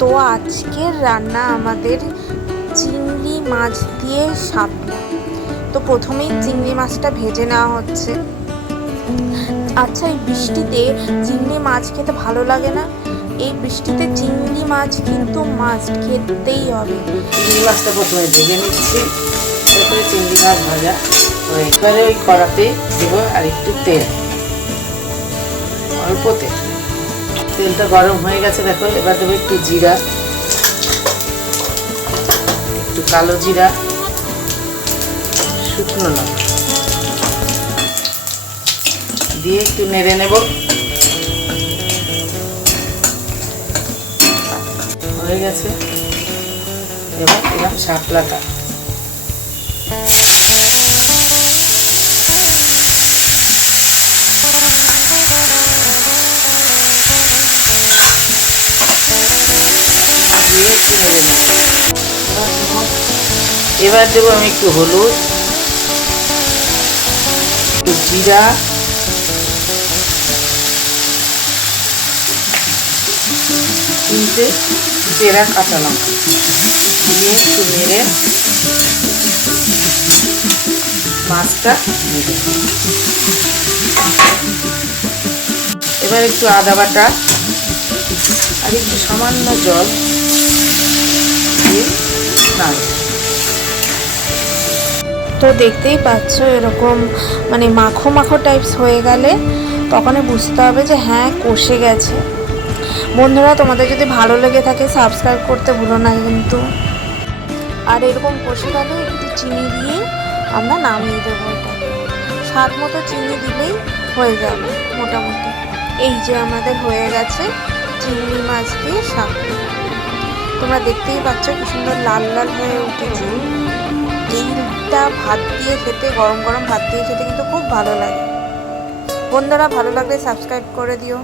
তো আজকের রান্না আমাদের চিংড়ি মাছ দিয়ে শাপলা। তো প্রথমেই চিংড়ি মাছটা ভেজে নেওয়া হচ্ছে। আচ্ছা, এই বৃষ্টিতে চিংড়ি মাছ খেতে ভালো লাগে না? এই বৃষ্টিতে চিংড়ি মাছ কিন্তু মাস্ট, খেতেই হবে। চিংড়ি মাছটা প্রথমে ভেজে নিচ্ছি, তারপরে চিংড়ি মাছ ভাজা এবারে ওই কড়াতে দেবো আর একটু তেল, অল্প তেল। তেলটা গরম হয়ে গেছে, দেখো। এবার দেবো একটু জিরা, একটু কালো জিরা, শুকনো লঙ্কা দিয়ে একটু নেড়ে নেব। হয়ে গেছে। এবার দিলাম শাপলাটা, দিয়ে একটু নেড়ে নেব। এবার দেবো আমি একটু হলুদ, একটু জিরা, তিনটে চেরা কাঁচা লঙ্কা দিয়ে একটু নেড়ে মাছটা নেড়ে। এবার একটু আদা বাটা আর একটু সামান্য জল দিয়ে নাড়ব। তো দেখতেই পাচ্ছ, এরকম মানে মাখো মাখো টাইপস হয়ে গেলে তখনই বুঝতে হবে যে হ্যাঁ কষে গেছে। বন্ধুরা, তোমাদের যদি ভালো লেগে থাকে সাবস্ক্রাইব করতে ভুলো না কিন্তু। আর এরকম কষে গেলে একটু চিনি দিয়ে আমরা নামিয়ে দেবো। এটাকে স্বাদ মতো চিনি দিলেই হয়ে যাবে মোটামুটি। এই যে আমাদের হয়ে গেছে চিংড়ি মাছ দিয়ে শাপলা। তোমরা দেখতেই পাচ্ছ কি সুন্দর লাল লাল হয়ে উঠেছে। এইটা ভাত দিয়ে খেতে, গরম গরম ভাত দিয়ে খেতে কিন্তু খুব ভালো লাগে। বন্ধুরা, ভালো লাগলে সাবস্ক্রাইব করে দিও।